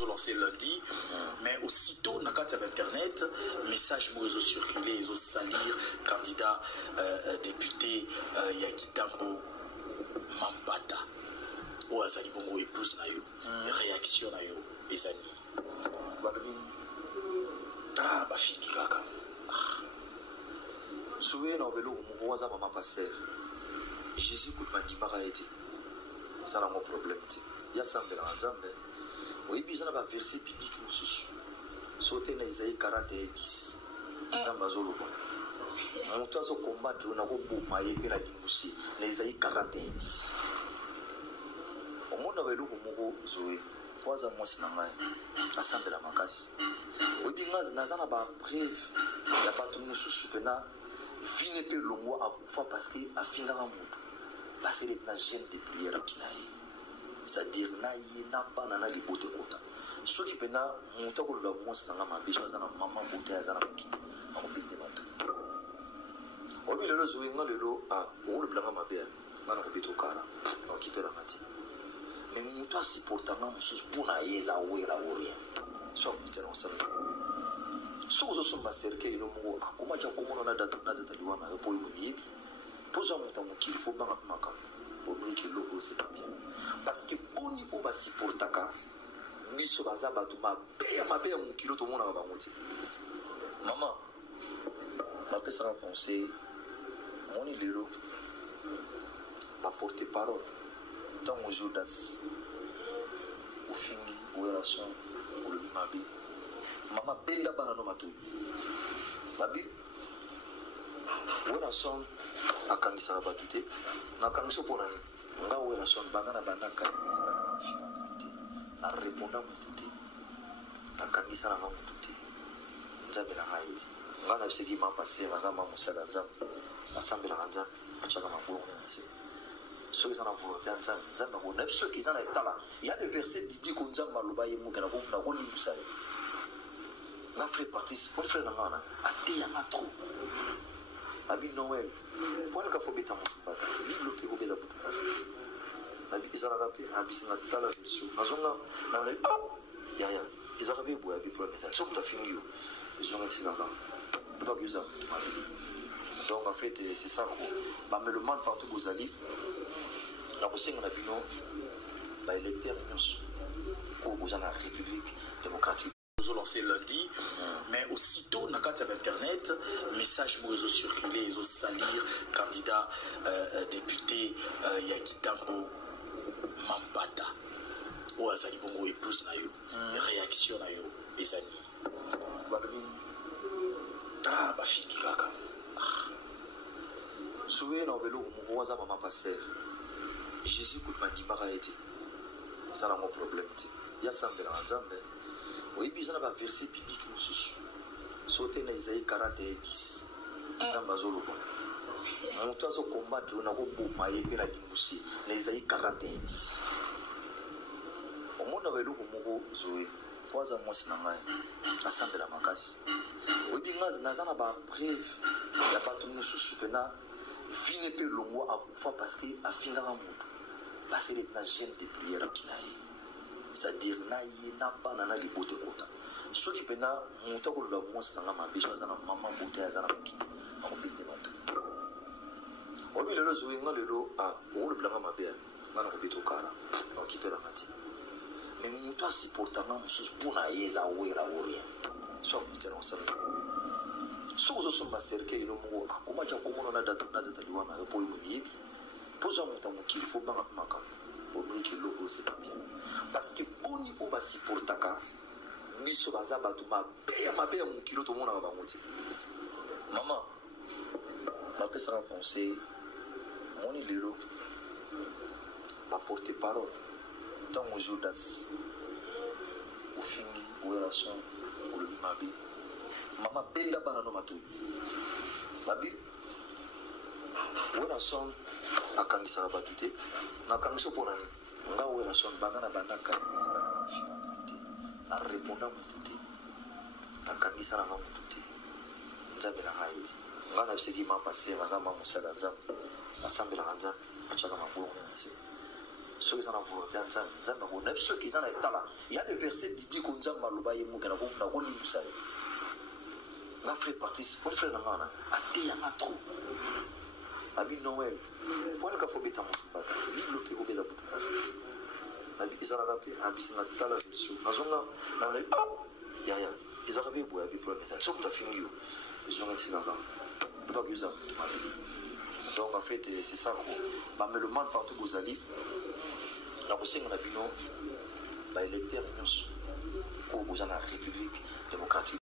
nous ont lancé lundi, mais aussitôt, dans le cadre d'Internet, message pour réseaux circulés, ils ont salir candidat député Yakitambo Mampata. Ou Azali Bongo épouse na yo, réaction na yo, les amis. Ah, bah fini kaka. Soué na velo mwaza mama pasteur. Jésus coûte ma dimara été. Ça n'a pas de problème. Il y a ça en Nzambe. Oui, il y a un verset biblique nous sous. Sauter dans Isaïe 41:10. Nzambe azolo. Mon toi zo combattre on a ko boma et la dimbusi. Isaïe 41:10. Au monde na velo moko zoé. Poza mwasi na ngai. Assemble la makasi. Oui, il y a un preuve. Il y a pas tout nous sous pena. Fine pe longo akufa parce que afinga mutu parce que na gêne de prière kinaye c'est-à-dire na ye na pas na libote kota so ki pena mutu ko la mwasi na mabisho za na mama bote za na kini akopinde mata obi lelo zo nga lelo o le blanga mabe ngana ko bito kala o kipela mati mais mutu asupporta na musu puna yeza wera woria so mutu na sana so zo somba serke ino mo akoma cha komono na data liwana yo po yibi poza muta mukili fo banga maka o briki logo c'est pas bien parce que oni o ba supportaka biso baza batu mabe mukilo to mona ba muti mama ma pesa penser moni lelo ba porter parole dans mon Judas au fingi ou relation ou le mabe mama benda bana no matu babi wona son akangisa batute na kangiso pona ni nga wona son bana banda kangisa na reponda mutute na kangisa na mutute nzabe na hayi nga na bisegi mapase bazama musala nzabe asambela nzabe achaka maboko nse ceux qui ont la volonté nzabe ko na ceux qui ont la tala il y a des versets bibliques nzabe maloba yemu kana ko na ko limusala la frère participe pour faire la mana a dit en a trop abi Noël pour ne pas bêta mon bata bible qui obéda pour abi isara rapi abi singa tala solution azonga na ya ils arrivent pour abi pour message so ta fini yo ils ont été là-bas pas que ça donc en fait c'est ça ba me le monde partout vous allez la bosinga na bino ba électeur nous au la République démocratique. Nous ont lancé lundi, mais aussitôt, dans le cadre d'Internet, message pour réseaux circulés, ils ont salir candidat député Yakitambo Mampata. Ou Azali Bongo épouse na yo, réaction na yo, les amis. Ah, bah fini kaka. Soué na velo mwaza mama pasteur. Jésus coûte ma dimara été. Ça n'a pas de problème. Il y a ça en Nzambe. Oui, il y a un verset biblique nous sous. Sauter dans Isaïe 41:10. Nzambe azolo. Mon toi zo combattre on a ko boma et la dimbusi. Isaïe 41:10. Au monde na velo moko zoé. Poza mwasi na ngai. Assemble la makasi. Oui, il y a un preuve. Il y a pas tout nous sous pena. Fine pe longo akufa parce que afinga mutu. Parce que na gêne de prière kinaye. C'est-à-dire na ye na pas na libote kota. So ki pena muta ko la mwasi na mabisho za na mama bote za na kini akopinde mata. Obi lelo zo nga lelo o le blanga mabe ngana ko bito kala o kipela mati. Mais muta supporta na musu puna yeza wera woria. So muta na sana. So zo somba serke ino mo akoma cha komono na data liwana yo po yibi. Poza muta mukili fo banga maka. Au briki logo c'est pas bien. Parce que oni o ba supportaka biso baza batu mabe mukilo to mona ba muti. Mama ma pesa penser moni lelo ba porter parole dans mon Judas au fingi ou relation ou le mabe mama benda bana no matu babi wona son akangisa batute na kangiso pona ni nga wona son bana banda kangiso na reponda mutute na kangiso na mutute nzabe na hayi nga na bisegi mapase bazama musala nzabe assemble la nzabe achaka maboko nse ceux qui ont la volonté de ceux qui ont la il y a des versets bibliques où nous avons la fait partie pour faire la main à dire à trop abi Noël pour ne faut pas bata bible qui obéit à beaucoup abi ils ont rappelé abi c'est la tala version nazonga na oh ya ils ont rappelé bois abi problème ça tout à fini ils ont été là-bas pas que ça donc en fait c'est ça quoi mais le monde partout vous allez la position on a bino ba électeur nous où vous en la République démocratique